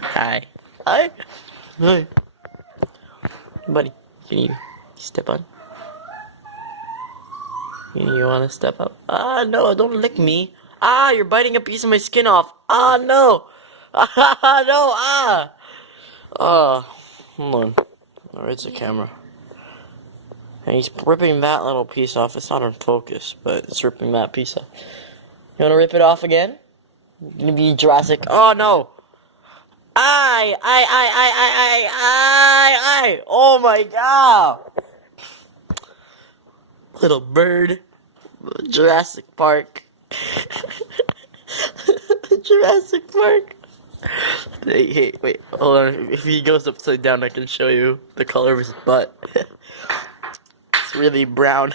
Hi. Hi. Hi. Buddy, can you step on? You wanna step up? Ah, no, don't lick me. Ah, you're biting a piece of my skin off. Ah, no. Ah, no, ah. Hold on. Where's the camera? And he's ripping that little piece off. It's not in focus, but it's ripping that piece off. You wanna rip it off again? You're gonna be Jurassic. Oh, no. I. Oh my god. Little bird. Jurassic Park. Jurassic Park. Hey, wait, hold on. If he goes upside down, I can show you the color of his butt. It's really brown.